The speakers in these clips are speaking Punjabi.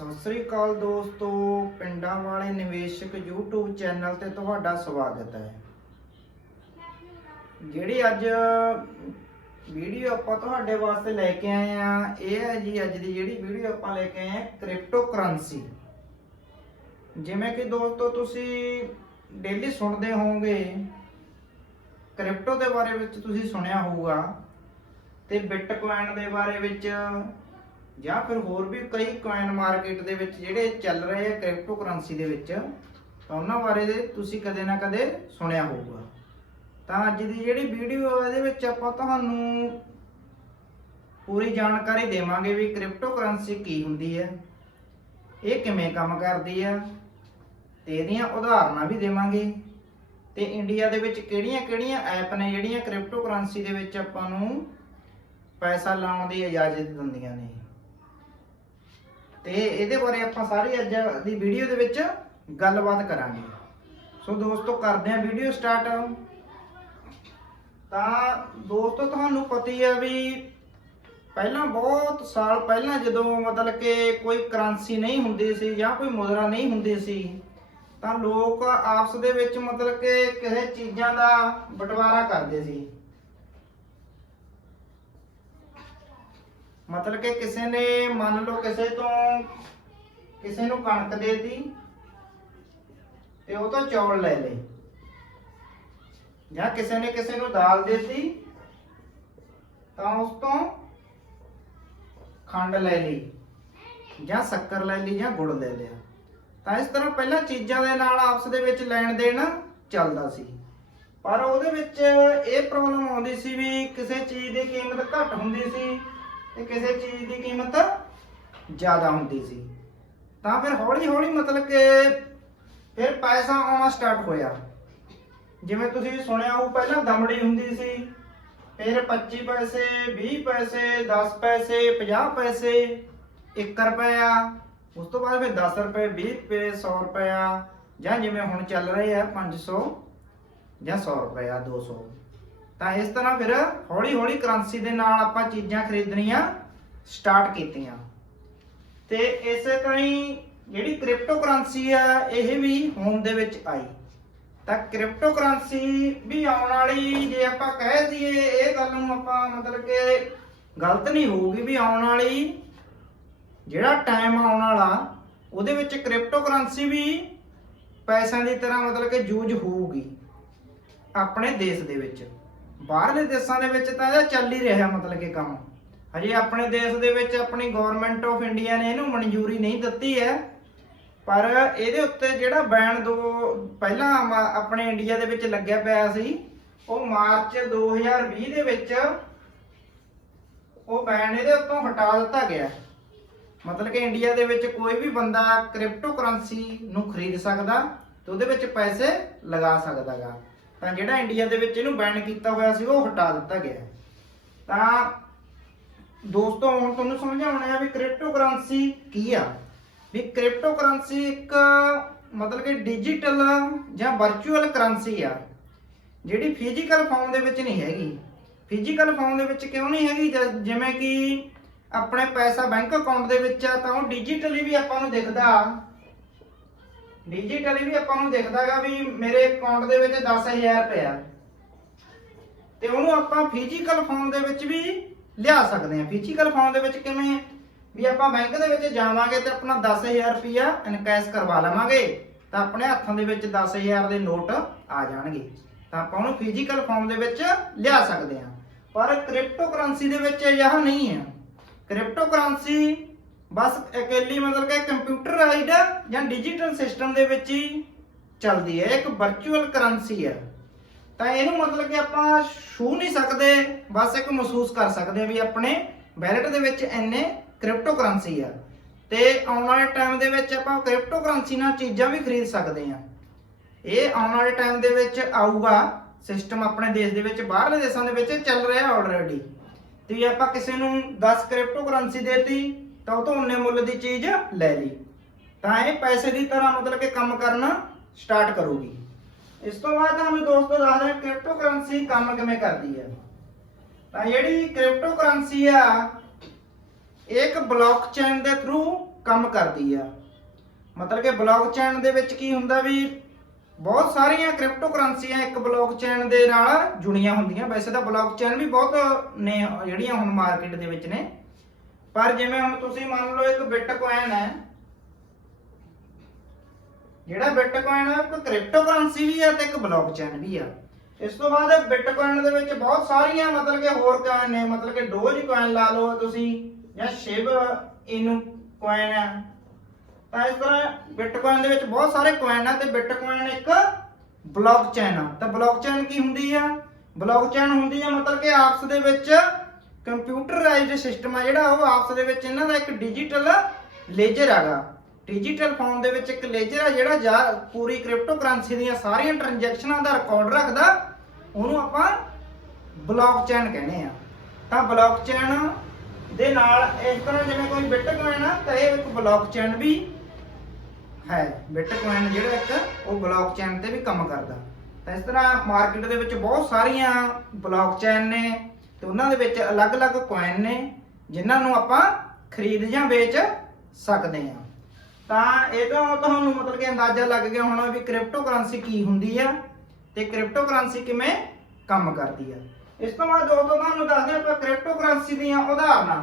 ਸਤਿ ਸ੍ਰੀ ਅਕਾਲ ਦੋਸਤੋ, ਪਿੰਡਾਂ ਵਾਲੇ ਨਿਵੇਸ਼ਕ YouTube ਚੈਨਲ ਤੇ ਤੁਹਾਡਾ ਸਵਾਗਤ ਹੈ। ਜਿਹੜੀ ਅੱਜ ਵੀਡੀਓ ਆਪਾਂ ਤੁਹਾਡੇ ਵਾਸਤੇ ਲੈ ਕੇ ਆਏ ਆ ਇਹ ਹੈ ਜੀ ਅੱਜ ਦੀ ਜਿਹੜੀ ਵੀਡੀਓ ਆਪਾਂ ਲੈ ਕੇ ਆਏ ਆ ਕ੍ਰਿਪਟੋ ਕਰੰਸੀ ਜਿਵੇਂ ਕਿ ਦੋਸਤੋ, ਤੁਸੀਂ ਡੇਲੀ ਸੁਣਦੇ ਹੋਵੋਗੇ ਕ੍ਰਿਪਟੋ ਦੇ ਬਾਰੇ ਵਿੱਚ ਤੁਸੀਂ ਸੁਣਿਆ ਹੋਊਗਾ ਤੇ ਬਿਟਕੋਇਨ ਦੇ ਬਾਰੇ ਵਿੱਚ ਜਾਂ ਫਿਰ ਹੋਰ ਵੀ ਕਈ ਕੋਇਨ ਮਾਰਕੀਟ ਦੇ ਵਿੱਚ ਜਿਹੜੇ ਚੱਲ ਰਹੇ ਆ ਕ੍ਰਿਪਟੋ ਕਰੰਸੀ ਦੇ ਵਿੱਚ, ਤਾਂ ਉਹਨਾਂ ਬਾਰੇ ਦੇ ਤੁਸੀਂ ਕਦੇ ਨਾ ਕਦੇ ਸੁਣਿਆ ਹੋਊਗਾ। ਤਾਂ ਅੱਜ ਦੀ ਜਿਹੜੀ ਵੀਡੀਓ ਇਹਦੇ ਵਿੱਚ ਆਪਾਂ ਤੁਹਾਨੂੰ ਪੂਰੀ ਜਾਣਕਾਰੀ ਦੇਵਾਂਗੇ ਵੀ ਕ੍ਰਿਪਟੋ ਕਰੰਸੀ ਕੀ ਹੁੰਦੀ ਹੈ, ਇਹ ਕਿਵੇਂ ਕੰਮ ਕਰਦੀ ਆ, ਤੇ ਇਹਦੀਆਂ ਉਦਾਹਰਨਾਂ ਵੀ ਦੇਵਾਂਗੇ, ਤੇ ਇੰਡੀਆ ਦੇ ਵਿੱਚ ਕਿਹੜੀਆਂ-ਕਿਹੜੀਆਂ ਐਪ ਨੇ ਜਿਹੜੀਆਂ ਕ੍ਰਿਪਟੋ ਕਰੰਸੀ ਦੇ ਵਿੱਚ ਆਪਾਂ ਨੂੰ ਪੈਸਾ ਲਾਉਣ ਦੀ ਇਜਾਜ਼ਤ ਦਿੰਦੀਆਂ ਨੇ। ਤੇ ਇਹਦੇ ਬਾਰੇ ਆਪਾਂ ਸਾਰੀ ਅੱਜ ਦੀ ਵੀਡੀਓ ਦੇ ਵਿੱਚ ਗੱਲਬਾਤ ਕਰਾਂਗੇ। ਸੋ ਦੋਸਤੋ, ਕਰਦੇ ਹਾਂ ਵੀਡੀਓ ਸਟਾਰਟ ਤਾਂ ਦੋਸਤੋ, ਤੁਹਾਨੂੰ ਪਤਾ ਹੀ ਹੈ ਵੀ ਪਹਿਲਾਂ ਬਹੁਤ ਸਾਲ ਪਹਿਲਾਂ ਜਦੋਂ ਮਤਲਬ ਕਿ ਕੋਈ ਕਰੰਸੀ ਨਹੀਂ ਹੁੰਦੀ ਸੀ ਜਾਂ ਕੋਈ ਮੁਦਰਾ ਨਹੀਂ ਹੁੰਦੀ ਸੀ, ਤਾਂ ਲੋਕ ਆਪਸ ਦੇ ਵਿੱਚ ਮਤਲਬ ਕਿ ਕਿਸੇ ਚੀਜ਼ਾਂ ਦਾ ਬਟਵਾਰਾ ਕਰਦੇ ਸੀ। ਮਤਲਬ ਕਿ ਕਿਸੇ ਨੇ ਮੰਨ ਲਓ ਕਿਸੇ ਤੋਂ ਕਿਸੇ ਨੂੰ ਕਣਕ ਦੇਤੀ ਤੇ ਉਹ ਤੋਂ ਚੌਲ ਲੈ ਲਏ। ਜਾਂ ਕਿਸੇ ਨੇ ਕਿਸੇ ਨੂੰ ਦਾਲ ਦੇਤੀ ਤਾਂ ਉਸ ਤੋਂ ਖੰਡ ਲੈ ਲਈ ਜਾਂ ਸ਼ੱਕਰ ਲੈ ਲਈ ਜਾਂ ਗੁੜ ਲੈ ਲਿਆ। ਤਾਂ ਇਸ ਤਰ੍ਹਾਂ ਪਹਿਲਾਂ ਚੀਜ਼ਾਂ ਦੇ ਨਾਲ ਆਪਸ ਦੇ ਵਿੱਚ ਲੈਣ ਦੇਣ ਚੱਲਦਾ ਸੀ। ਪਰ ਉਹਦੇ ਵਿੱਚ ਇਹ ਪ੍ਰੋਬਲਮ ਆਉਂਦੀ ਸੀ ਵੀ ਕਿਸੇ ਚੀਜ਼ ਦੀ ਕੀਮਤ ਘੱਟ ਹੁੰਦੀ ਸੀ। ਤੇ ਕਿਸੇ ਚੀਜ਼ ਦੀ ਕੀਮਤ ਜ਼ਿਆਦਾ ਹੁੰਦੀ ਸੀ। ਤਾਂ ਫਿਰ ਹੌਲੀ ਹੌਲੀ ਮਤਲਬ ਕਿ ਫਿਰ ਪੈਸਾ ਆਉਣਾ ਸਟਾਰਟ ਹੋਇਆ। ਜਿਵੇਂ ਤੁਸੀਂ ਸੁਣਿਆ ਹੋ ਪਹਿਲਾਂ ਦਮੜੀ ਹੁੰਦੀ ਸੀ, ਫਿਰ 25 ਪੈਸੇ 20 ਪੈਸੇ 10 ਪੈਸੇ 50 ਪੈਸੇ 1 ਰੁਪਇਆ, ਉਸ ਤੋਂ ਬਾਅਦ ਫਿਰ 10 ਰੁਪਏ 20 ਰੁਪਏ 100 ਰੁਪਇਆ, ਜਾਂ ਜਿਵੇਂ ਹੁਣ ਚੱਲ ਰਹੇ ਆ 500 ਜਾਂ 100 ਰੁਪਇਆ 200 ਤਾਂ ਇਸ ਤਰ੍ਹਾਂ ਫਿਰ ਹੌਲੀ ਹੌਲੀ ਕਰੰਸੀ ਦੇ ਨਾਲ ਆਪਾਂ ਚੀਜ਼ਾਂ ਖਰੀਦਣੀਆਂ ਸਟਾਰਟ ਕੀਤੀਆਂ। ਤੇ ਇਸੇ ਤਰ੍ਹਾਂ ਹੀ ਜਿਹੜੀ ਕ੍ਰਿਪਟੋ ਕਰੰਸੀ ਆ, ਇਹ ਵੀ ਹੋਂਦ ਦੇ ਵਿੱਚ ਆਈ। ਤਾਂ ਕ੍ਰਿਪਟੋ ਕਰੰਸੀ ਵੀ ਆਉਣ ਵਾਲੀ, ਜੇ ਆਪਾਂ ਕਹਿ ਦਈਏ ਇਹ ਗੱਲ ਨੂੰ ਆਪਾਂ ਮਤਲਬ ਕਿ ਗਲਤ ਨਹੀਂ ਹੋਊਗੀ ਵੀ ਆਉਣ ਵਾਲੀ, ਜਿਹੜਾ ਟਾਈਮ ਆਉਣ ਵਾਲਾ, ਉਹਦੇ ਵਿੱਚ ਕ੍ਰਿਪਟੋ ਕਰੰਸੀ ਵੀ ਪੈਸਿਆਂ ਦੀ ਤਰ੍ਹਾਂ ਮਤਲਬ ਕਿ ਯੂਜ਼ ਹੋਊਗੀ ਆਪਣੇ ਦੇਸ਼ ਦੇ ਵਿੱਚ। ਬਾਹਰਲੇ ਦੇਸ਼ਾਂ ਦੇ ਵਿੱਚ ਤਾਂ ਇਹਦਾ ਚੱਲ ਹੀ ਰਿਹਾ ਮਤਲਬ ਕਿ ਕੰਮ। ਹਜੇ ਆਪਣੇ ਦੇਸ਼ ਦੇ ਵਿੱਚ ਆਪਣੀ ਗਵਰਨਮੈਂਟ ਆਫ ਇੰਡੀਆ ਨੇ ਇਹਨੂੰ ਮਨਜ਼ੂਰੀ ਨਹੀਂ ਦਿੱਤੀ ਹੈ। ਪਰ ਇਹਦੇ ਉੱਤੇ ਜਿਹੜਾ ਬੈਨ ਦੋ, ਪਹਿਲਾਂ ਆਪਣੇ ਇੰਡੀਆ ਦੇ ਵਿੱਚ ਲੱਗਿਆ ਪਿਆ ਸੀ, ਉਹ ਮਾਰਚ 2020 ਦੇ ਵਿੱਚ ਉਹ ਬੈਨ ਇਹਦੇ ਉੱਤੋਂ ਹਟਾ ਦਿੱਤਾ ਗਿਆ। ਮਤਲਬ ਕਿ ਇੰਡੀਆ ਦੇ ਵਿੱਚ ਕੋਈ ਵੀ ਬੰਦਾ ਕ੍ਰਿਪਟੋ ਕਰੰਸੀ ਨੂੰ ਖਰੀਦ ਸਕਦਾ ਤੇ ਉਹਦੇ ਵਿੱਚ ਪੈਸੇ ਲਗਾ ਸਕਦਾਗਾ ਤਾਂ ਜਿਹੜਾ ਇੰਡੀਆ ਦੇ ਵਿੱਚ ਇਹਨੂੰ ਬੈਨ ਕੀਤਾ ਹੋਇਆ ਸੀ, ਉਹ ਹਟਾ ਦਿੱਤਾ ਗਿਆ ਤਾਂ ਦੋਸਤੋ, ਹੁਣ ਤੁਹਾਨੂੰ ਸਮਝਾਉਣਾ ਹੈ ਵੀ ਕ੍ਰਿਪਟੋ ਕਰੰਸੀ ਕੀ ਆ? ਵੀ ਕ੍ਰਿਪਟੋ ਕਰੰਸੀ ਇੱਕ ਮਤਲਬ ਕਿ ਡਿਜੀਟਲ ਜਾਂ ਵਰਚੁਅਲ ਕਰੰਸੀ ਆ, ਜਿਹੜੀ ਫਿਜ਼ੀਕਲ ਫਾਰਮ ਦੇ ਵਿੱਚ ਨਹੀਂ ਹੈਗੀ। ਫਿਜ਼ੀਕਲ ਫਾਰਮ ਦੇ ਵਿੱਚ ਕਿਉਂ ਨਹੀਂ ਹੈਗੀ? ਜ- ਜਿਵੇਂ ਕਿ ਆਪਣੇ ਪੈਸਾ ਬੈਂਕ ਅਕਾਊਂਟ ਦੇ ਵਿੱਚ ਆ, ਤਾਂ ਉਹ ਡਿਜੀਟਲੀ ਵੀ ਆਪਾਂ ਨੂੰ ਦਿਖਦਾ। ਡਿਜੀਟਲੀ ਵੀ ਆਪਾਂ ਨੂੰ ਦਿਖਦਾਗਾ ਵੀ ਮੇਰੇ ਅਕਾਊਂਟ ਦੇ ਵਿੱਚ 10000 ਪਿਆ ਤੇ ਉਹਨੂੰ ਆਪਾਂ ਫਿਜ਼ੀਕਲ ਫਾਰਮ ਦੇ ਵਿੱਚ ਵੀ ਲਿਆ ਸਕਦੇ ਹਾਂ। ਫਿਜ਼ੀਕਲ ਫਾਰਮ ਦੇ ਵਿੱਚ ਕਿਵੇਂ? ਵੀ ਆਪਾਂ ਬੈਂਕ ਦੇ ਵਿੱਚ ਜਾਵਾਂਗੇ ਤੇ ਆਪਣਾ 10000 ਰੁਪਇਆ ਇਨਕੈਸ਼ ਕਰਵਾ ਲਵਾਂਗੇ। ਤਾਂ ਆਪਣੇ ਹੱਥਾਂ ਦੇ ਵਿੱਚ 10000 ਦੇ ਨੋਟ ਆ ਜਾਣਗੇ। ਤਾਂ ਆਪਾਂ ਉਹਨੂੰ ਫਿਜ਼ੀਕਲ ਫਾਰਮ ਦੇ ਵਿੱਚ ਲਿਆ ਸਕਦੇ ਹਾਂ। ਪਰ ਕ੍ਰਿਪਟੋ ਕਰੰਸੀ ਦੇ ਵਿੱਚ ਅਜਿਹਾ ਨਹੀਂ ਹੈ। ਕ੍ਰਿਪਟੋ ਕਰੰਸੀ ਬਸ ਇਕੱਲੀ ਮਤਲਬ ਕਿ ਕੰਪਿਊਟਰਾਈਜ਼ਡ ਜਾਂ ਡਿਜੀਟਲ ਸਿਸਟਮ ਦੇ ਵਿੱਚ ਹੀ ਚੱਲਦੀ ਹੈ, ਇੱਕ ਵਰਚੁਅਲ ਕਰੰਸੀ ਹੈ। ਤਾਂ ਇਹਨੂੰ ਮਤਲਬ ਕਿ ਆਪਾਂ ਛੂ ਨਹੀਂ ਸਕਦੇ, ਬਸ ਇੱਕ ਮਹਿਸੂਸ ਕਰ ਸਕਦੇ ਹਾਂ ਵੀ ਆਪਣੇ ਵੈਲਟ ਦੇ ਵਿੱਚ ਇੰਨੇ ਕ੍ਰਿਪਟੋ ਕਰੰਸੀ ਆ। ਤੇ ਆਉਣ ਵਾਲੇ ਟਾਈਮ ਦੇ ਵਿੱਚ ਆਪਾਂ ਕ੍ਰਿਪਟੋ ਕਰੰਸੀ ਨਾਲ ਚੀਜ਼ਾਂ ਵੀ ਖਰੀਦ ਸਕਦੇ ਹਾਂ ਇਹ ਆਉਣ ਵਾਲੇ ਟਾਈਮ ਦੇ ਵਿੱਚ ਆਊਗਾ ਸਿਸਟਮ ਆਪਣੇ ਦੇਸ਼ ਦੇ ਵਿੱਚ, ਬਾਹਰਲੇ ਦੇਸ਼ਾਂ ਦੇ ਵਿੱਚ ਚੱਲ ਰਿਹਾ ਆਲਰੇਡੀ ਤੇ ਆਪਾਂ ਕਿਸੇ ਨੂੰ 10 ਕ੍ਰਿਪਟੋ ਕਰੰਸੀ ਦੇਤੀ ਤਾਂ ਉਹ ਤੋਂ ਉਨੇ ਮੁੱਲ ਦੀ ਚੀਜ਼ ਲੈ ਲਈ। ਤਾਂ ਇਹ ਪੈਸੇ ਦੀ ਤਰ੍ਹਾਂ ਮਤਲਬ ਕਿ ਕੰਮ ਕਰਨਾ ਸਟਾਰਟ ਕਰੂਗੀ। ਇਸ ਤੋਂ ਬਾਅਦ ਤੁਹਾਨੂੰ ਦੋਸਤੋ ਦੱਸਦੇ ਹਾਂ ਕ੍ਰਿਪਟੋ ਕਰੰਸੀ ਕੰਮ ਕਿਵੇਂ ਕਰਦੀ ਹੈ। ਤਾਂ ਜਿਹੜੀ ਕ੍ਰਿਪਟੋ ਕਰੰਸੀ ਆ ਇਹ ਇੱਕ ਬਲੌਕਚੇਨ ਦੇ ਥਰੂ ਕੰਮ ਕਰਦੀ ਆ। ਮਤਲਬ ਕਿ ਬਲੌਕਚੇਨ ਦੇ ਵਿੱਚ ਕੀ ਹੁੰਦਾ ਵੀ ਬਹੁਤ ਸਾਰੀਆਂ ਕ੍ਰਿਪਟੋ ਕਰੰਸੀਆਂ ਇੱਕ ਬਲੌਕਚੇਨ ਦੇ ਨਾਲ ਜੁੜੀਆਂ ਹੁੰਦੀਆਂ। ਵੈਸੇ ਤਾਂ ਬਲੌਕਚੇਨ ਵੀ ਬਹੁਤ ਨੇ, ਜਿਹੜੀਆਂ ਹੁਣ ਮਾਰਕੀਟ ਦੇ ਵਿੱਚ ਨੇ। ਪਰ ਜਿਵੇਂ ਹੁਣ ਤੁਸੀਂ ਮੰਨ ਲਓ ਇੱਕ ਬਿਟਕੋਇਨ ਹੈ, ਜਿਹੜਾ ਬਿਟਕੋਇਨ ਇੱਕ ਕ੍ਰਿਪਟੋ ਕਰੰਸੀ ਵੀ ਹੈ ਤੇ ਇੱਕ ਬਲੌਕਚੇਨ ਵੀ ਆ। ਇਸ ਤੋਂ ਬਾਅਦ ਬਿਟਕੋਇਨ ਦੇ ਵਿੱਚ ਬਹੁਤ ਸਾਰੀਆਂ ਮਤਲਬ ਕਿ ਹੋਰ ਕੋਇਨ ਨੇ, ਮਤਲਬ ਕਿ ਡੋਜ ਕੋਇਨ ਲਾ ਲਓ ਤੁਸੀਂ, ਜਾਂ ਸ਼ਿਵ ਇਨੂ ਕੋਇਨ ਹੈ। ਤਾਂ ਇਸ ਤਰ੍ਹਾਂ ਬਿਟਕੋਇਨ ਦੇ ਵਿੱਚ ਬਹੁਤ ਸਾਰੇ ਕੋਇਨ ਆ ਤੇ ਬਿਟਕੋਇਨ ਇੱਕ ਬਲੌਕਚੇਨ ਆ। ਤਾਂ ਬਲੌਕਚੇਨ ਕੀ ਹੁੰਦੀ ਆ? ਬਲੌਕਚੇਨ ਹੁੰਦੀ ਆ ਮਤਲਬ ਕਿ ਆਪਸ ਦੇ ਵਿੱਚ ਕੰਪਿਊਟਰਾਈਜ਼ਡ ਸਿਸਟਮ ਆ ਜਿਹੜਾ ਉਹ ਆਪਸ ਦੇ ਵਿੱਚ ਇਹਨਾਂ ਦਾ ਇੱਕ ਡਿਜੀਟਲ ਲੇਜਰ ਹੈਗਾ। ਡਿਜੀਟਲ ਫੋਨ ਦੇ ਵਿੱਚ ਇੱਕ ਲੇਜਰ ਆ ਜਿਹੜਾ ਜਾ- ਪੂਰੀ ਕ੍ਰਿਪਟੋ ਕਰੰਸੀ ਦੀਆਂ ਸਾਰੀਆਂ ਟ੍ਰਾਂਜੈਕਸ਼ਨਾਂ ਦਾ ਰਿਕਾਰਡ ਰੱਖਦਾ, ਉਹਨੂੰ ਆਪਾਂ ਬਲੌਕਚੇਨ ਕਹਿੰਦੇ ਆ। ਤਾਂ ਬਲੌਕਚੇਨ ਦੇ ਨਾਲ ਇਸ ਤਰ੍ਹਾਂ ਜਿਵੇਂ ਕੋਈ ਬਿਟਕੋਇਨ ਆ, ਤਾਂ ਇਹ ਇੱਕ ਬਲੌਕਚੇਨ ਵੀ ਹੈ। ਬਿਟਕੋਇਨ ਜਿਹੜਾ ਇੱਕ, ਉਹ ਬਲੌਕਚੇਨ ਤੇ ਵੀ ਕੰਮ ਕਰਦਾ। ਤਾਂ ਇਸ ਤਰ੍ਹਾਂ ਮਾਰਕੀਟ ਦੇ ਵਿੱਚ ਬਹੁਤ ਸਾਰੀਆਂ ਬਲੌਕਚੇਨ ਨੇ। ਤੇ ਉਹਨਾਂ ਦੇ ਵਿੱਚ ਅਲੱਗ-ਅਲੱਗ ਕੋਇਨ ਨੇ, ਜਿਨ੍ਹਾਂ ਨੂੰ ਆਪਾਂ ਖਰੀਦ ਜਾਂ ਵੇਚ ਸਕਦੇ ਹਾਂ। ਤਾਂ ਇਹ ਤੋਂ ਤੁਹਾਨੂੰ ਮਤਲਬ ਕਿ ਅੰਦਾਜ਼ਾ ਲੱਗ ਗਿਆ ਹੋਣਾ ਵੀ ਕ੍ਰਿਪਟੋ ਕਰੰਸੀ ਕੀ ਹੁੰਦੀ ਆ ਤੇ ਕ੍ਰਿਪਟੋ ਕਰੰਸੀ ਕਿਵੇਂ ਕੰਮ ਕਰਦੀ ਆ। ਇਸ ਤੋਂ ਬਾਅਦ ਦੋਸਤੋ ਤੁਹਾਨੂੰ ਦੱਸਦੇ ਆਪਾਂ ਕ੍ਰਿਪਟੋ ਕਰੰਸੀ ਦੀਆਂ ਉਦਾਹਰਨਾਂ,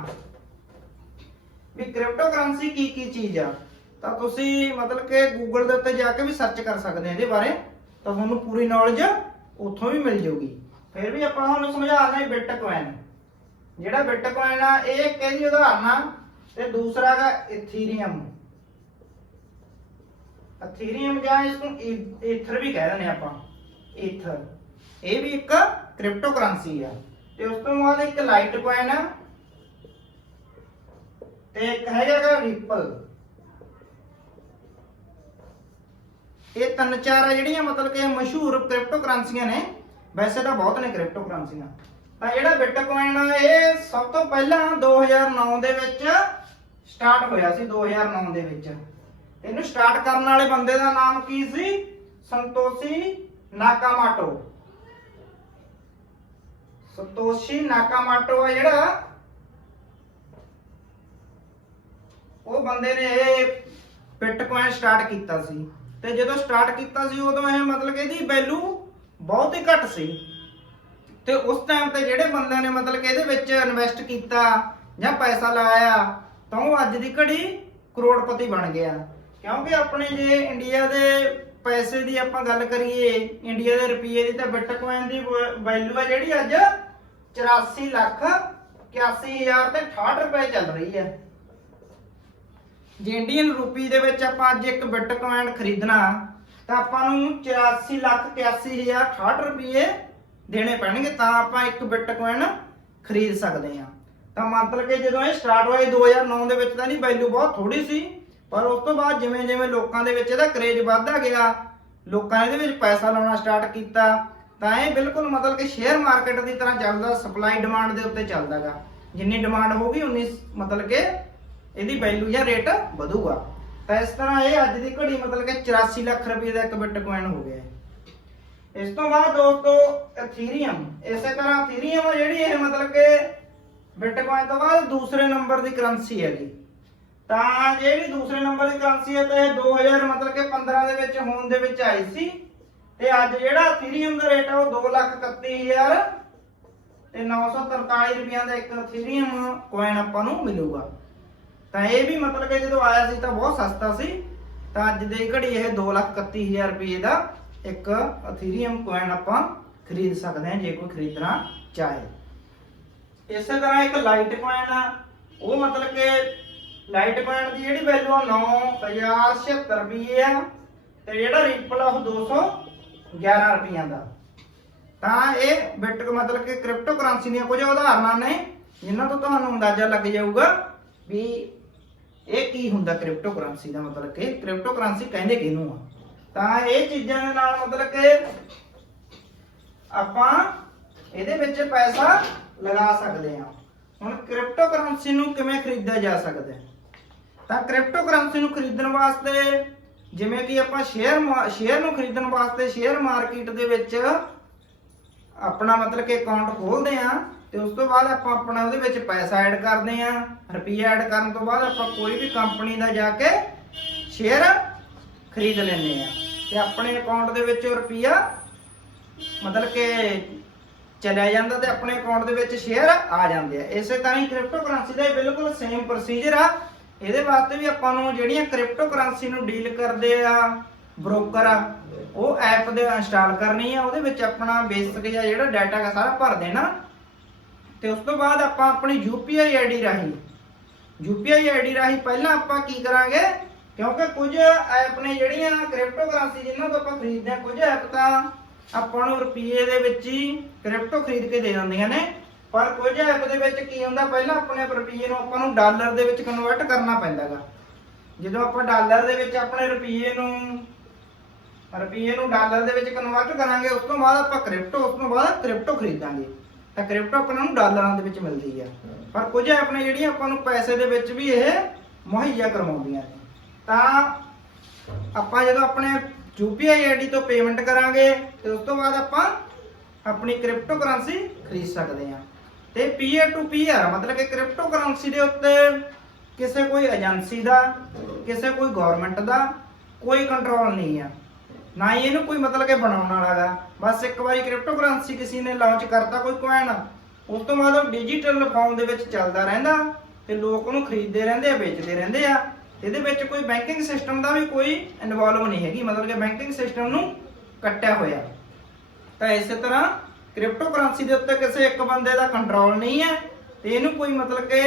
ਵੀ ਕ੍ਰਿਪਟੋ ਕਰੰਸੀ ਕੀ ਕੀ ਚੀਜ਼ ਆ, ਤਾਂ ਤੁਸੀਂ ਮਤਲਬ ਕਿ ਗੂਗਲ ਦੇ ਉੱਤੇ ਜਾ ਕੇ ਵੀ ਸਰਚ ਕਰ ਸਕਦੇ ਆ ਇਹਦੇ ਬਾਰੇ, ਤਾਂ ਤੁਹਾਨੂੰ ਪੂਰੀ ਨੌਲੇਜ ਉੱਥੋਂ ਵੀ ਮਿਲ ਜਾਊਗੀ। ਫਿਰ ਵੀ ਆਪਾਂ ਤੁਹਾਨੂੰ ਸਮਝਾ ਰਹੇ ਬਿਟਕੋਇਨ। ਜਿਹੜਾ ਬਿਟਕੋਇਨ ਆ, ਇਹ ਇੱਕ ਇਹਦੀ ਉਦਾਹਰਨ ਆ ਤੇ ਦੂਸਰਾ ਹੈਗਾ ਇਥੀਰੀਅਮ ਇਥੀਰੀਅਮ ਜਾਂ ਇਸ ਨੂੰ ਈਥਰ ਵੀ ਕਹਿ ਦਿੰਦੇ ਆਪਾਂ। ਈਥਰ। ਇਹ ਵੀ ਇੱਕ ਕ੍ਰਿਪਟੋ ਕਰੰਸੀ ਆ। ਤੇ ਉਸ ਤੋਂ ਬਾਅਦ ਇੱਕ ਲਾਈਟ ਕੋਇਨ ਆ। ਤੇ ਇੱਕ ਹੈਗਾ ਰਿਪਲ ਇਹ ਤਿੰਨ ਚਾਰ ਆ ਜਿਹੜੀਆਂ ਮਤਲਬ ਕਿ ਮਸ਼ਹੂਰ ਕ੍ਰਿਪਟੋ ਕਰੰਸੀਆਂ ਨੇ। ਵੈਸੇ ਤਾਂ ਬਹੁਤ ਨੇ ਕ੍ਰਿਪਟੋ ਕਰੰਸੀਆਂ ਤਾਂ ਜਿਹੜਾ ਬਿਟਕੋਇਨ ਆ, ਇਹ ਸਭ ਤੋਂ ਪਹਿਲਾਂ 2009 ਦੇ ਵਿੱਚ ਸਟਾਰਟ ਹੋਇਆ ਸੀ 2009 ਦੇ ਵਿੱਚ। ਇਹਨੂੰ ਸਟਾਰਟ ਕਰਨ ਵਾਲੇ ਬੰਦੇ ਦਾ ਨਾਮ ਕੀ ਸੀ? ਸੰਤੋਸ਼ੀ ਨਾਕਾਮਾਟੋ। ਸੰਤੋਸ਼ੀ ਨਾਕਾਮਾਟੋ ਆ ਜਿਹੜਾ ਉਹ ਬੰਦੇ ਨੇ ਇਹ ਬਿਟਕੋਇਨ ਸਟਾਰਟ ਕੀਤਾ ਸੀ। ਤੇ ਜਦੋਂ ਸਟਾਰਟ ਕੀਤਾ ਸੀ, ਉਦੋਂ ਇਹ ਮਤਲਬ ਕਿ ਇਹਦੀ ਵੈਲਿਊ ਬਹੁਤ ਹੀ ਘੱਟ ਸੀ। ਤੇ ਉਸ ਟਾਈਮ ਤੇ ਜਿਹੜੇ ਬੰਦਿਆਂ ਨੇ ਮਤਲਬ ਕਿ ਇਹਦੇ ਵਿੱਚ ਇਨਵੈਸਟ ਕੀਤਾ ਜਾਂ ਪੈਸਾ ਲਾਇਆ, ਤਾਂ ਉਹ ਅੱਜ ਦੀ ਘੜੀ ਕਰੋੜਪਤੀ ਬਣ ਗਿਆ। ਕਿਉਂਕਿ ਆਪਣੇ ਜੇ ਇੰਡੀਆ ਦੇ ਪੈਸੇ ਦੀ ਆਪਾਂ ਗੱਲ ਕਰੀਏ ਇੰਡੀਆ ਦੇ ਰੁਪਏ ਦੀ ਤਾਂ ਬਿਟਕੋਇਨ ਦੀ ਵੈਲਿਊ ਹੈ ਜਿਹੜੀ ਅੱਜ 84 ਲੱਖ 81000 ਤੇ 68 ਰੁਪਏ ਚੱਲ ਰਹੀ ਹੈ। ਜੇ ਇੰਡੀਅਨ ਰੂਪੀ ਦੇ ਵਿੱਚ ਆਪਾਂ ਅੱਜ ਇੱਕ ਬਿਟਕੋਇਨ ਖਰੀਦਣਾ ਤਾਂ ਆਪਾਂ ਨੂੰ 84 ਲੱਖ 81000 68 ਰੁਪਏ ਦੇਣੇ ਪੈਣਗੇ, ਤਾਂ ਆਪਾਂ ਇੱਕ ਬਿਟਕੋਇਨ ਖਰੀਦ ਸਕਦੇ ਹਾਂ। ਤਾਂ ਮਤਲਬ ਕਿ ਜਦੋਂ ਇਹ ਸਟਾਰਟ ਹੋਇਆ ਸੀ 2009 ਦੇ ਵਿੱਚ ਤਾਂ ਨਹੀਂ ਵੈਲਿਊ ਬਹੁਤ ਥੋੜੀ ਸੀ, ਪਰ ਉਸ ਤੋਂ ਬਾਅਦ ਜਿਵੇਂ ਜਿਵੇਂ ਲੋਕਾਂ ਦੇ ਵਿੱਚ ਇਹਦਾ ਕਰੇਜ ਵੱਧਦਾ ਗਿਆ, ਲੋਕਾਂ ਨੇ ਇਹਦੇ ਵਿੱਚ ਪੈਸਾ ਲਾਉਣਾ ਸਟਾਰਟ ਕੀਤਾ, ਤਾਂ ਇਹ ਬਿਲਕੁਲ ਮਤਲਬ ਕਿ ਸ਼ੇਅਰ ਮਾਰਕੀਟ ਦੀ ਤਰ੍ਹਾਂ ਚੱਲਦਾ ਸਪਲਾਈ ਡਿਮਾਂਡ ਦੇ ਉੱਤੇ ਚੱਲਦਾਗਾ ਜਿੰਨੀ ਡਿਮਾਂਡ ਹੋਊਗੀ, ਉਨੀ ਮਤਲਬ ਕਿ ਇਹਦੀ ਵੈਲਿਊ ਜਾਂ ਰੇਟ ਵਧੂਗਾ। ਤਾਂ ਇਸ ਤਰ੍ਹਾਂ ਇਹ ਅੱਜ ਦੀ ਘੜੀ ਮਤਲਬ ਕਿ 84 ਲੱਖ ਰੁਪਏ ਦਾ ਇੱਕ ਬਿਟਕੋਇਨ ਹੋ ਗਿਆ ਹੈ। ਇਸ ਤੋਂ ਬਾਅਦ ਦੋਸਤੋ ਇਥੀਰੀਅਮ ਇਸੇ ਤਰ੍ਹਾਂ ਇਥੀਰੀਅਮ ਜਿਹੜੀ ਇਹ ਮਤਲਬ ਕਿ ਬਿਟਕੋਇਨ ਤੋਂ ਬਾਅਦ ਦੂਸਰੇ ਨੰਬਰ ਦੀ ਕਰੰਸੀ ਹੈਗੀ। ਤਾਂ ਜਿਹੜੀ ਦੂਸਰੇ ਨੰਬਰ ਦੀ ਕਰੰਸੀ ਹੈ ਤਾਂ ਇਹ 2000 ਮਤਲਬ ਕਿ 15 ਦੇ ਵਿੱਚ ਹੋਣ ਦੇ ਵਿੱਚ ਆਈ ਸੀ। ਤੇ ਅੱਜ ਜਿਹੜਾ ਇਥੀਰੀਅਮ ਦਾ ਰੇਟ ਹੈ ਉਹ 231000 ਤੇ 943 ਰੁਪਈਆ ਦਾ ਇੱਕ ਇਥੀਰੀਅਮ ਕੋਇਨ ਆਪਾਂ ਨੂੰ ਮਿਲੂਗਾ। ਤਾਂ ਇਹ ਵੀ ਮਤਲਬ ਕਿ ਜਦੋਂ ਆਇਆ ਸੀ ਤਾਂ ਬਹੁਤ ਸਸਤਾ ਸੀ। ਤਾਂ ਅੱਜ ਦੇ ਘੜੀ ਇਹ 231000 ਰੁਪਏ ਦਾ ਇੱਕ ਇਥੀਰੀਅਮ ਕੋਇਨ ਆਪਾਂ ਖਰੀਦ ਸਕਦੇ ਹਾਂ, ਜੇ ਕੋਈ ਖਰੀਦਣਾ ਚਾਹੇ। ਇਸੇ ਤਰ੍ਹਾਂ ਇੱਕ ਲਾਈਟ ਕੋਇਨ ਆ। ਉਹ ਮਤਲਬ ਕਿ ਲਾਈਟ ਕੋਇਨ ਦੀ ਜਿਹੜੀ ਵੈਲਿਊ ਆ 9076 ਰੁਪਏ ਆ ਤੇ ਜਿਹੜਾ ਰਿਪਲ ਆ ਉਹ 211 ਰੁਪਈਆ ਦਾ। ਤਾਂ ਇਹ ਬਿਟਕ ਮਤਲਬ ਕਿ ਕ੍ਰਿਪਟੋ ਕਰੰਸੀ ਦੀਆਂ ਕੁਝ ਉਦਾਹਰਨਾਂ ਨੇ, ਜਿਨ੍ਹਾਂ ਤੋਂ ਤੁਹਾਨੂੰ ਅੰਦਾਜ਼ਾ ਲੱਗ ਜਾਊਗਾ ਵੀ ਇਹ ਕੀ ਹੁੰਦਾ ਕ੍ਰਿਪਟੋ ਕਰੰਸੀ ਦਾ ਮਤਲਬ ਕਿ ਕ੍ਰਿਪਟੋ ਕਰੰਸੀ ਕਹਿੰਦੇ ਕਿਹਨੂੰ ਆ? ਤਾਂ ਇਹ ਚੀਜ਼ਾਂ ਦੇ ਨਾਲ ਮਤਲਬ ਕਿ ਆਪਾਂ ਇਹਦੇ ਵਿੱਚ ਪੈਸਾ ਲਗਾ ਸਕਦੇ ਹਾਂ। ਹੁਣ ਕ੍ਰਿਪਟੋ ਕਰੰਸੀ ਨੂੰ ਕਿਵੇਂ ਖਰੀਦਿਆ ਜਾ ਸਕਦਾ ਤਾਂ ਕ੍ਰਿਪਟੋ ਕਰੰਸੀ ਨੂੰ ਖਰੀਦਣ ਵਾਸਤੇ ਜਿਵੇਂ ਕਿ ਆਪਾਂ ਸ਼ੇਅਰ ਸ਼ੇਅਰ ਨੂੰ ਖਰੀਦਣ ਵਾਸਤੇ ਸ਼ੇਅਰ ਮਾਰਕੀਟ ਦੇ ਵਿੱਚ ਆਪਣਾ ਮਤਲਬ ਕਿ ਅਕਾਊਂਟ ਖੋਲਦੇ ਆ ਤੇ ਉਸ ਤੋਂ ਬਾਅਦ ਆਪਾਂ ਆਪਣਾ ਉਹਦੇ ਵਿੱਚ ਪੈਸਾ ਐਡ ਕਰਦੇ ਆ ਰੁਪਈਆ ਐਡ ਕਰਨ ਤੋਂ ਬਾਅਦ ਆਪਾਂ ਕੋਈ ਵੀ ਕੰਪਨੀ ਦਾ ਜਾ ਕੇ ਸ਼ੇਅਰ ਖਰੀਦ ਲੈਂਦੇ ਆ ਤੇ ਆਪਣੇ ਅਕਾਊਂਟ ਦੇ ਵਿੱਚ ਰੁਪਈਆ ਮਤਲਬ ਕਿ ਚਲਿਆ ਜਾਂਦਾ ਤੇ ਆਪਣੇ ਅਕਾਊਂਟ ਦੇ ਵਿੱਚ ਸ਼ੇਅਰ ਆ ਜਾਂਦੇ ਆ। ਇਸੇ ਤਰ੍ਹਾਂ ਹੀ ਕ੍ਰਿਪਟੋ ਕਰੰਸੀ ਦਾ ਬਿਲਕੁਲ ਸੇਮ ਪ੍ਰੋਸੀਜਰ ਆ। ਇਹਦੇ ਵਾਸਤੇ ਵੀ ਆਪਾਂ ਨੂੰ ਜਿਹੜੀਆਂ ਕ੍ਰਿਪਟੋ ਕਰੰਸੀ ਨੂੰ ਡੀਲ ਕਰਦੇ ਆ ਬ੍ਰੋਕਰ ਆ, ਉਹ ਐਪ ਦੇ ਇੰਸਟਾਲ ਕਰਨੀ ਆ। ਉਹਦੇ ਵਿੱਚ ਆਪਣਾ ਬੇਸਿਕ ਜਿਹਾ ਜਿਹੜਾ ਡਾਟਾ ਹੈ ਸਾਰਾ ਭਰ ਦੇਣਾ। ਤੇ ਉਸ ਤੋਂ ਬਾਅਦ ਆਪਾਂ ਆਪਣੀ UPI ਆਈਡੀ ਰਾਹੀਂ। UPI ਆਈਡੀ ਰਾਹੀਂ ਪਹਿਲਾਂ ਆਪਾਂ ਕੀ ਕਰਾਂਗੇ? ਕਿਉਂਕਿ ਕੁਝ ਐਪ ਨੇ ਜਿਹੜੀਆਂ ਕ੍ਰਿਪਟੋ ਕਰੰਸੀ ਜਿਨ੍ਹਾਂ ਤੋਂ ਆਪਾਂ ਖਰੀਦਦੇ ਆ ਕੁਝ ਐਪ ਤਾਂ ਆਪਾਂ ਨੂੰ ਰੁਪਏ ਦੇ ਵਿੱਚ ਹੀ ਕ੍ਰਿਪਟੋ ਖਰੀਦ ਕੇ ਦੇ ਦਿੰਦੀਆਂ ਨੇ। ਪਰ ਕੁਝ ਐਪ ਦੇ ਵਿੱਚ ਕੀ ਹੁੰਦਾ, ਪਹਿਲਾਂ ਆਪਣੇ ਰੁਪਏ ਨੂੰ ਆਪਾਂ ਨੂੰ ਡਾਲਰ ਦੇ ਵਿੱਚ ਕਨਵਰਟ ਕਰਨਾ ਪੈਂਦਾਗਾ। ਜਦੋਂ ਆਪਾਂ ਡਾਲਰ ਦੇ ਵਿੱਚ ਆਪਣੇ ਰੁਪਏ ਨੂੰ ਰੁਪਏ ਨੂੰ ਡਾਲਰ ਦੇ ਵਿੱਚ ਕਨਵਰਟ ਕਰਾਂਗੇ, ਉਸ ਤੋਂ ਬਾਅਦ ਆਪਾਂ ਕ੍ਰਿਪਟੋ ਉਸ ਤੋਂ ਬਾਅਦ ਕ੍ਰਿਪਟੋ ਖਰੀਦਾਂਗੇ। ਤਾਂ ਕ੍ਰਿਪਟੋ ਆਪਾਂ ਨੂੰ ਡਾਲਰਾਂ ਦੇ ਵਿੱਚ ਮਿਲਦੀ ਆ। ਪਰ ਕੁਝ ਐਪ ਨੇ ਜਿਹੜੀਆਂ ਆਪਾਂ ਨੂੰ ਪੈਸੇ ਦੇ ਵਿੱਚ ਵੀ ਇਹ ਮੁਹੱਈਆ ਕਰਵਾਉਂਦੀਆਂ ਨੇ। ਤਾਂ ਆਪਾਂ ਜਦੋਂ ਆਪਣੇ UPI ਆਈਡੀ ਤੋਂ ਪੇਮੈਂਟ ਕਰਾਂਗੇ, ਤੇ ਉਸ ਤੋਂ ਬਾਅਦ ਆਪਾਂ ਆਪਣੀ ਕ੍ਰਿਪਟੋ ਕਰੰਸੀ ਖਰੀਦ ਸਕਦੇ ਹਾਂ। ਤੇ ਪੀਅਰ ਟੂ ਪੀਅਰ ਮਤਲਬ ਕਿ ਕ੍ਰਿਪਟੋ ਕਰੰਸੀ ਦੇ ਉੱਤੇ ਕਿਸੇ ਕੋਈ ਏਜੰਸੀ ਦਾ, ਕਿਸੇ ਕੋਈ ਗਵਰਨਮੈਂਟ ਦਾ ਕੋਈ ਕੰਟਰੋਲ ਨਹੀਂ ਆ। ਨਾ ਹੀ ਇਹਨੂੰ ਕੋਈ ਮਤਲਬ ਕਿ ਬਣਾਉਣ ਵਾਲਾਗਾ ਬਸ ਇੱਕ ਵਾਰੀ ਕ੍ਰਿਪਟੋ ਕਰੰਸੀ ਕਿਸੇ ਨੇ ਲਾਂਚ ਕਰਤਾ ਕੋਈ ਕੋਇਨ ਉਸ ਤੋਂ ਬਾਅਦ ਉਹ ਡਿਜੀਟਲ ਫਾਰਮ ਦੇ ਵਿੱਚ ਚੱਲਦਾ ਰਹਿੰਦਾ ਤੇ ਲੋਕ ਉਹਨੂੰ ਖਰੀਦਦੇ ਰਹਿੰਦੇ ਆ, ਵੇਚਦੇ ਰਹਿੰਦੇ ਆ। ਇਹਦੇ ਵਿੱਚ ਕੋਈ ਬੈਂਕਿੰਗ ਸਿਸਟਮ ਦਾ ਵੀ ਕੋਈ ਇਨਵੋਲਵ ਨਹੀਂ ਹੈਗੀ, ਮਤਲਬ ਕਿ ਬੈਂਕਿੰਗ ਸਿਸਟਮ ਨੂੰ ਕੱਟਿਆ ਹੋਇਆ। ਤਾਂ ਇਸੇ ਤਰ੍ਹਾਂ ਕ੍ਰਿਪਟੋ ਕਰੰਸੀ ਦੇ ਉੱਤੇ ਕਿਸੇ ਇੱਕ ਬੰਦੇ ਦਾ ਕੰਟਰੋਲ ਨਹੀਂ ਹੈ, ਤੇ ਇਹਨੂੰ ਕੋਈ ਮਤਲਬ ਕਿ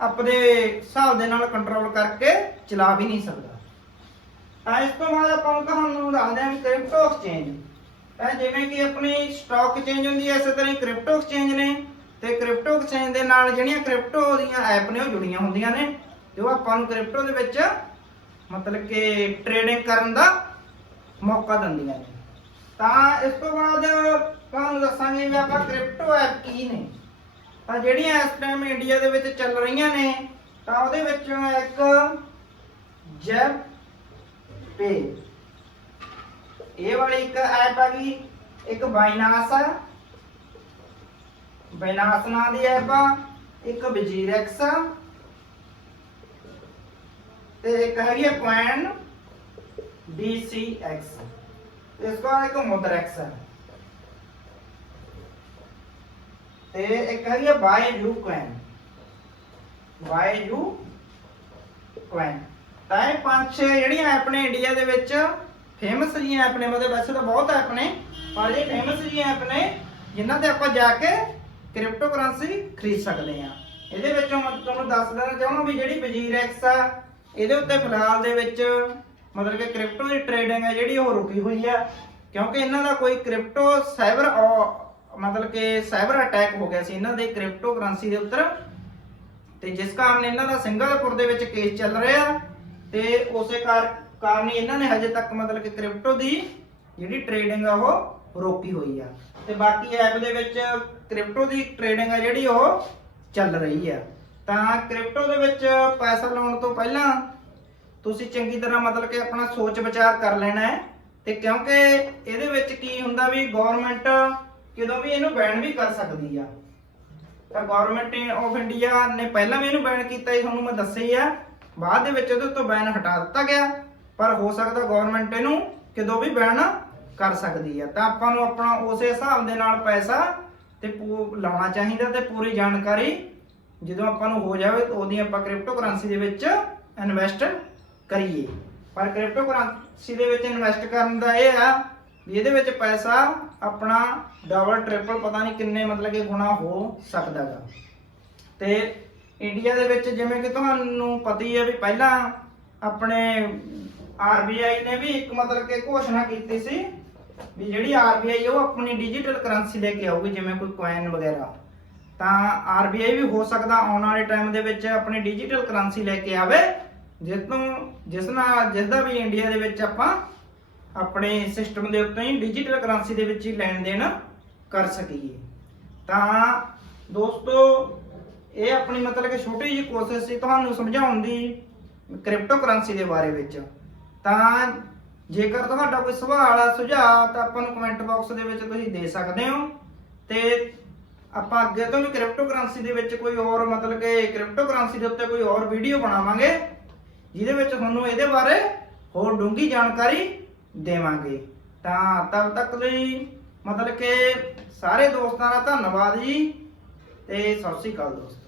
ਆਪਣੇ ਹਿਸਾਬ ਦੇ ਨਾਲ ਕੰਟਰੋਲ ਕਰਕੇ ਚਲਾ ਵੀ ਨਹੀਂ ਸਕਦਾ। ਤਾਂ ਇਸ ਤੋਂ ਬਾਅਦ ਆਪਾਂ ਤੁਹਾਨੂੰ ਦੱਸਦੇ ਹਾਂ ਕ੍ਰਿਪਟੋ ਐਕਸਚੇਂਜ ਤਾਂ ਜਿਵੇਂ ਕਿ ਆਪਣੀ ਸਟਾਕ ਐਕਸਚੇਂਜ ਹੁੰਦੀ ਹੈ, ਇਸੇ ਤਰ੍ਹਾਂ ਹੀ ਕ੍ਰਿਪਟੋ ਐਕਸਚੇਂਜ ਨੇ। ਤੇ ਕ੍ਰਿਪਟੋ ਐਕਸਚੇਂਜ ਦੇ ਨਾਲ ਜਿਹੜੀਆਂ ਕ੍ਰਿਪਟੋ ਦੀਆਂ ਐਪ ਨੇ, ਉਹ ਜੁੜੀਆਂ ਹੁੰਦੀਆਂ ਨੇ। ਤੇ ਉਹ ਆਪਾਂ ਨੂੰ ਕ੍ਰਿਪਟੋ ਦੇ ਵਿੱਚ ਮਤਲਬ ਕਿ ਟ੍ਰੇਡਿੰਗ ਕਰਨ ਦਾ ਮੌਕਾ ਦਿੰਦੀਆਂ ਨੇ। ਤਾਂ ਇਸ ਤੋਂ ਬਾਅਦ ਤੁਹਾਨੂੰ ਦੱਸਾਂਗੇ ਵੀ ਆਪਾਂ ਕ੍ਰਿਪਟੋ ਐਪ ਕੀ ਨੇ। ਤਾਂ ਜਿਹੜੀਆਂ ਇਸ ਟਾਈਮ ਇੰਡੀਆ ਦੇ ਵਿੱਚ ਚੱਲ ਰਹੀਆਂ ਨੇ, ਤਾਂ ਉਹਦੇ ਵਿੱਚੋਂ ਇੱਕ ਜੈਪ ਪੇ ਇਹ ਵਾਲੀ ਇੱਕ ਐਪ ਆ ਗਈ, ਇੱਕ ਬਾਈਨਾਸ ਆ। ਬਾਈਨਾਸ ਨਾਂ ਦੀ ਐਪ ਆ, ਇੱਕ ਵਜੀਰੈਕਸ ਆ। ਤੇ ਇੱਕ ਹੈਗੀ ਆ ਕੋਇਨ DCX ਇਸ ਤੋਂ ਬਾਅਦ ਇੱਕ ਮੁਦਰੈਕਸ ਹੈ ਤੇ ਇੱਕ ਹੈਗੀ ਆ by U coin by U coin ਤਾਂ ਇਹ ਪੰਜ ਛੇ ਜਿਹੜੀਆਂ ਐਪ ਇੰਡੀਆ ਦੇ ਵਿੱਚ ਫੇਮਸ ਜੀਆਂ ਐਪ ਨੇ ਮਤਲਬ ਵੈਸੇ ਤਾਂ ਬਹੁਤ ਐਪ ਨੇ ਪਰ ਇਹ ਫੇਮਸ ਜੀਆਂ ਐਪ ਨੇ ਜਿਨ੍ਹਾਂ ਤੇ ਆਪਾਂ ਜਾ ਕੇ ਕ੍ਰਿਪਟੋ ਕਰੰਸੀ ਖਰੀਦ ਸਕਦੇ ਆ ਇਹਦੇ ਵਿੱਚੋਂ ਮੈਂ ਤੁਹਾਨੂੰ ਦੱਸ ਦੇਣਾ ਚਾਹੁੰਦਾ ਵੀ ਜਿਹੜੀ ਵਜੀਰੈਕਸ ਆ, ਇਹਦੇ ਉੱਤੇ ਫਿਲਹਾਲ ਦੇ ਵਿੱਚ ਮਤਲਬ ਕਿ ਕ੍ਰਿਪਟੋ ਦੀ ਟ੍ਰੇਡਿੰਗ ਹੈ ਜਿਹੜੀ ਉਹ ਰੁਕੀ ਹੋਈ ਆ, ਕਿਉਂਕਿ ਇਹਨਾਂ ਦਾ ਕੋਈ ਕ੍ਰਿਪਟੋ ਸਾਈਬਰ ਮਤਲਬ ਕਿ ਸਾਈਬਰ ਅਟੈਕ ਹੋ ਗਿਆ ਸੀ ਇਹਨਾਂ ਦੇ ਕ੍ਰਿਪਟੋ ਕਰੰਸੀ ਦੇ ਉੱਤੇ ਤੇ ਜਿਸ ਕਾਰਨ ਇਹਨਾਂ ਦਾ ਸਿੰਗਾਪੁਰ ਦੇ ਵਿੱਚ ਕੇਸ ਚੱਲ ਰਿਹਾ, ਤੇ ਉਸੇ ਕਾਰ ਕਾਰਨ ਇਹਨਾਂ ਨੇ ਹਜੇ ਤੱਕ ਮਤਲਬ ਕਿ ਕ੍ਰਿਪਟੋ ਦੀ ਜਿਹੜੀ ਟ੍ਰੇਡਿੰਗ ਆ ਉਹ ਰੋਕੀ ਹੋਈ ਆ। ਤੇ ਬਾਕੀ ਐਪ ਦੇ ਵਿੱਚ ਕ੍ਰਿਪਟੋ ਦੀ ਟ੍ਰੇਡਿੰਗ ਆ ਜਿਹੜੀ ਉਹ ਚੱਲ ਰਹੀ ਆ। ਤਾਂ ਕ੍ਰਿਪਟੋ ਦੇ ਵਿੱਚ ਪੈਸਾ ਲਾਉਣ ਤੋਂ ਪਹਿਲਾਂ ਤੁਸੀਂ ਚੰਗੀ ਤਰ੍ਹਾਂ ਮਤਲਬ ਕਿ ਆਪਣਾ ਸੋਚ ਵਿਚਾਰ ਕਰ ਲੈਣਾ ਹੈ। ਤੇ ਕਿਉਂਕਿ ਇਹਦੇ ਵਿੱਚ ਕੀ ਹੁੰਦਾ ਵੀ ਗਵਰਨਮੈਂਟ ਕਿਦੋਂ ਵੀ ਇਹਨੂੰ ਬੈਨ ਵੀ ਕਰ ਸਕਦੀ ਆ। ਤਾਂ ਗਵਰਨਮੈਂਟ ਆਫ ਇੰਡੀਆ ਨੇ ਪਹਿਲਾਂ ਵੀ ਇਹਨੂੰ ਬੈਨ ਕੀਤਾ ਸੀ, ਤੁਹਾਨੂੰ ਮੈਂ ਦੱਸਿਆ ਹੀ ਆ। ਬਾਅਦ ਦੇ ਵਿੱਚ ਉਹਦੇ ਤੋਂ ਬੈਨ ਹਟਾ ਦਿੱਤਾ ਗਿਆ। ਪਰ ਹੋ ਸਕਦਾ ਗਵਰਨਮੈਂਟ ਇਹਨੂੰ ਕਿਦੋਂ ਵੀ ਬੈਨ ਕਰ ਸਕਦੀ ਆ। ਤਾਂ ਆਪਾਂ ਨੂੰ ਆਪਣਾ ਉਸੇ ਹਿਸਾਬ ਦੇ ਨਾਲ ਪੈਸਾ ਤੇ ਪੂ- ਲਾਉਣਾ ਚਾਹੀਦਾ ਤੇ ਪੂਰੀ ਜਾਣਕਾਰੀ ਜਦੋਂ ਆਪਾਂ ਨੂੰ ਹੋ ਜਾਵੇ ਤਾਂ ਉਹਦੀ ਆਪਾਂ ਕ੍ਰਿਪਟੋ ਕਰੰਸੀ ਦੇ ਵਿੱਚ ਇਨਵੈਸਟ ਕਰੀਏ। ਪਰ ਕ੍ਰਿਪਟੋ ਕਰੰਸੀ ਦੇ ਵਿੱਚ ਇਨਵੈਸਟ ਕਰਨ ਦਾ ਇਹ ਆ ਵੀ ਇਹਦੇ ਵਿੱਚ ਪੈਸਾ ਆਪਣਾ ਡਬਲ ਟ੍ਰਿਪਲ ਪਤਾ ਨਹੀਂ ਕਿੰਨੇ ਮਤਲਬ ਕਿ ਗੁਣਾ ਹੋ ਸਕਦਾ ਗਾ। ਤੇ ਇੰਡੀਆ ਦੇ ਵਿੱਚ ਜਿਵੇਂ ਕਿ ਤੁਹਾਨੂੰ ਪਤਾ ਹੀ ਹੈ ਵੀ ਪਹਿਲਾਂ ਆਪਣੇ ਆਰਬੀਆਈ ਨੇ ਵੀ ਇੱਕ ਮਤਲਬ ਕਿ ਘੋਸ਼ਣਾ ਕੀਤੀ ਸੀ ਵੀ ਜਿਹੜੀ ਆਰਬੀਆਈ ਉਹ ਆਪਣੀ ਡਿਜੀਟਲ ਕਰੰਸੀ ਲੈ ਕੇ ਆਊਗੀ, ਜਿਵੇਂ ਕੋਈ ਕੋਇਨ ਵਗੈਰਾ। ਤਾਂ ਆਰਬੀਆਈ ਵੀ ਹੋ ਸਕਦਾ ਆਉਣ ਵਾਲੇ ਟਾਈਮ ਦੇ ਵਿੱਚ ਆਪਣੀ ਡਿਜੀਟਲ ਕਰੰਸੀ ਲੈ ਕੇ ਆਵੇ, ਜਿਸ ਤੋਂ ਜਿਸ ਨਾਲ, ਜਿਸ ਦਾ ਵੀ ਇੰਡੀਆ ਦੇ ਵਿੱਚ ਆਪਾਂ ਆਪਣੇ ਸਿਸਟਮ ਦੇ ਉੱਤੇ ਹੀ ਡਿਜੀਟਲ ਕਰੰਸੀ ਦੇ ਵਿੱਚ ਹੀ ਲੈਣ ਦੇਣ ਕਰ ਸਕੀਏ। ਤਾਂ ਦੋਸਤੋ, ਇਹ ਆਪਣੀ ਮਤਲਬ ਕਿ ਛੋਟੀ ਜਿਹੀ ਕੋਸ਼ਿਸ਼ ਸੀ, ਤੁਹਾਨੂੰ ਸਮਝਾਉਣ ਦੀ ਕ੍ਰਿਪਟੋ ਕਰੰਸੀ ਦੇ ਬਾਰੇ ਵਿੱਚ। ਤਾਂ ਜੇਕਰ ਤੁਹਾਡਾ ਕੋਈ ਸਵਾਲ ਆ, ਸੁਝਾਅ, ਤਾਂ ਆਪਾਂ ਨੂੰ ਕਮੈਂਟ ਬਾਕਸ ਦੇ ਵਿੱਚ ਤੁਸੀਂ ਦੇ ਸਕਦੇ ਹੋ। ਤੇ ਆਪਾਂ ਅੱਗੇ ਤੋਂ ਵੀ ਕ੍ਰਿਪਟੋ ਕਰੰਸੀ ਦੇ ਵਿੱਚ ਕੋਈ ਹੋਰ, ਮਤਲਬ ਕਿ ਕ੍ਰਿਪਟੋ ਕਰੰਸੀ ਦੇ ਉੱਤੇ ਕੋਈ ਹੋਰ ਵੀਡੀਓ ਬਣਾਵਾਂਗੇ, ਜਿਹਦੇ ਵਿੱਚ ਤੁਹਾਨੂੰ ਇਹਦੇ ਬਾਰੇ ਹੋਰ ਡੂੰਘੀ ਜਾਣਕਾਰੀ ਦੇਵਾਂਗੇ। ਤਾਂ ਤਦ ਤੱਕ ਲਈ ਮਤਲਬ ਕਿ ਸਾਰੇ ਦੋਸਤਾਂ ਦਾ ਧੰਨਵਾਦ ਜੀ, ਤੇ ਸਤਿ ਸ਼੍ਰੀ ਅਕਾਲ ਦੋਸਤੋ।